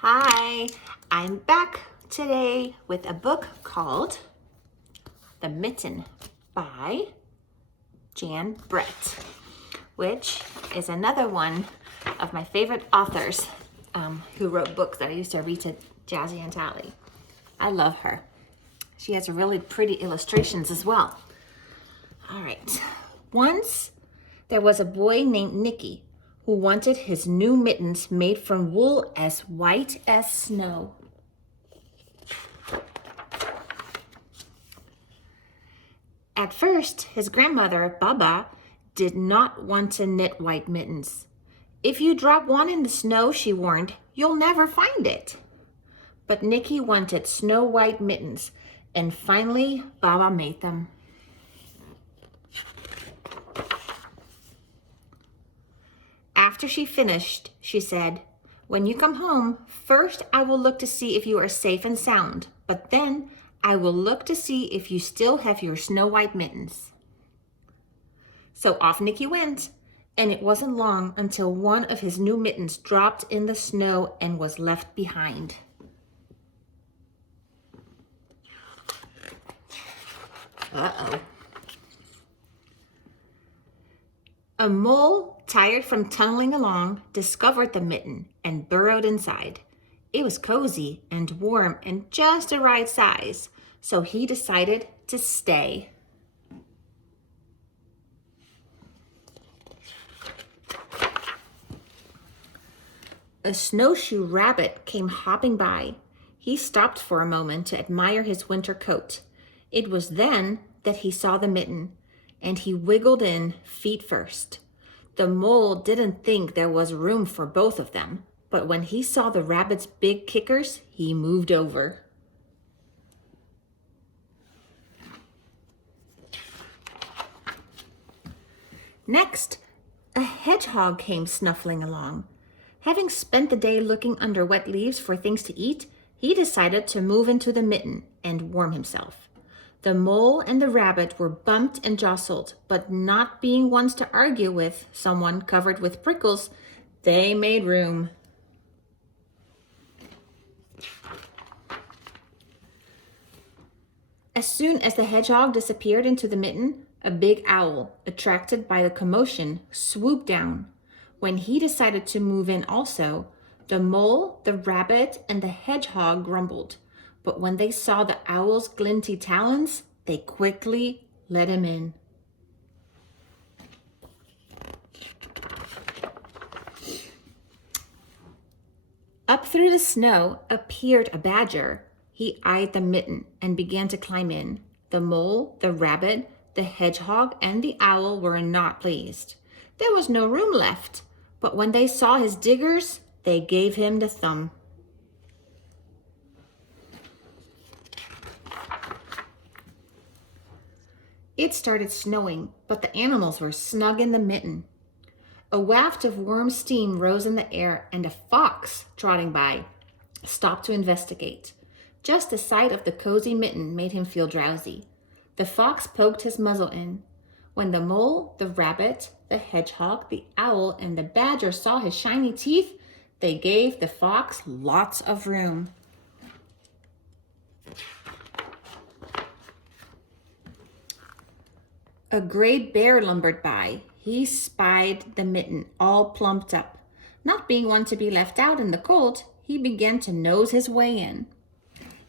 Hi, I'm back today with a book called The Mitten by Jan Brett, which is another one of my favorite authors who wrote books that I used to read to Jazzy and Tally. I love her. She has really pretty illustrations as well. All right. Once there was a boy named Nicky who wanted his new mittens made from wool as white as snow. At first, his grandmother, Baba, did not want to knit white mittens. If you drop one in the snow, she warned, you'll never find it. But Nicky wanted snow white mittens, and finally, Baba made them. After she finished, she said, "When you come home, first I will look to see if you are safe and sound, but then I will look to see if you still have your snow white mittens." So off Nicky went, and it wasn't long until one of his new mittens dropped in the snow and was left behind. Uh-oh. A mole, tired from tunneling along, discovered the mitten and burrowed inside. It was cozy and warm and just the right size, so he decided to stay. A snowshoe rabbit came hopping by. He stopped for a moment to admire his winter coat. It was then that he saw the mitten, and he wiggled in feet first. The mole didn't think there was room for both of them, but when he saw the rabbit's big kickers, he moved over. Next, a hedgehog came snuffling along. Having spent the day looking under wet leaves for things to eat, he decided to move into the mitten and warm himself. The mole and the rabbit were bumped and jostled, but not being ones to argue with someone covered with prickles, they made room. As soon as the hedgehog disappeared into the mitten, a big owl, attracted by the commotion, swooped down. When he decided to move in also, the mole, the rabbit, and the hedgehog grumbled. But when they saw the owl's glinty talons, they quickly let him in. Up through the snow appeared a badger. He eyed the mitten and began to climb in. The mole, the rabbit, the hedgehog, and the owl were not pleased. There was no room left, but when they saw his diggers, they gave him the thumb. It started snowing, but the animals were snug in the mitten. A waft of warm steam rose in the air, and a fox, trotting by, stopped to investigate. Just the sight of the cozy mitten made him feel drowsy. The fox poked his muzzle in. When the mole, the rabbit, the hedgehog, the owl, and the badger saw his shiny teeth, they gave the fox lots of room. A gray bear lumbered by. He spied the mitten all plumped up. Not being one to be left out in the cold, he began to nose his way in.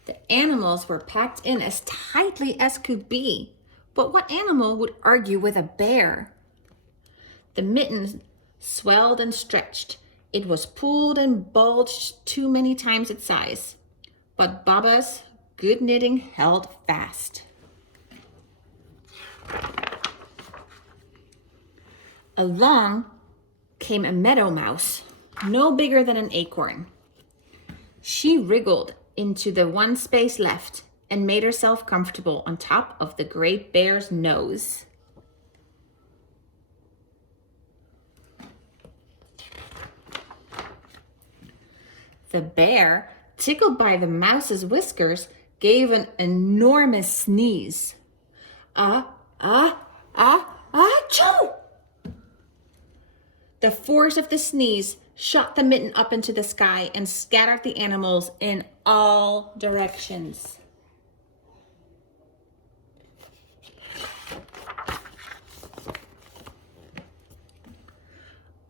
The animals were packed in as tightly as could be, but what animal would argue with a bear? The mitten swelled and stretched. It was pulled and bulged too many times its size, but Baba's good knitting held fast. Along came a meadow mouse, no bigger than an acorn. She wriggled into the one space left and made herself comfortable on top of the great bear's nose. The bear, tickled by the mouse's whiskers, gave an enormous sneeze. Achoo! The force of the sneeze shot the mitten up into the sky and scattered the animals in all directions.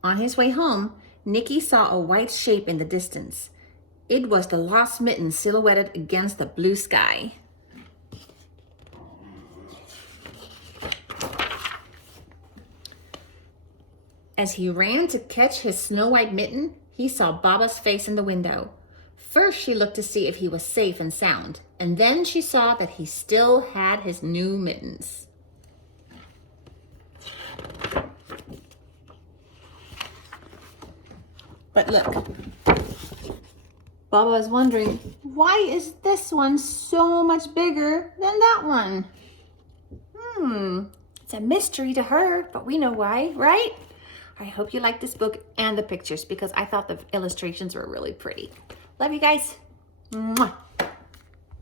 On his way home, Nicky saw a white shape in the distance. It was the lost mitten silhouetted against the blue sky. As he ran to catch his snow white mitten, he saw Baba's face in the window. First, she looked to see if he was safe and sound, and then she saw that he still had his new mittens. But look, Baba was wondering, why is this one so much bigger than that one? It's a mystery to her, but we know why, right? I hope you like this book and the pictures because I thought the illustrations were really pretty. Love you guys. Mwah.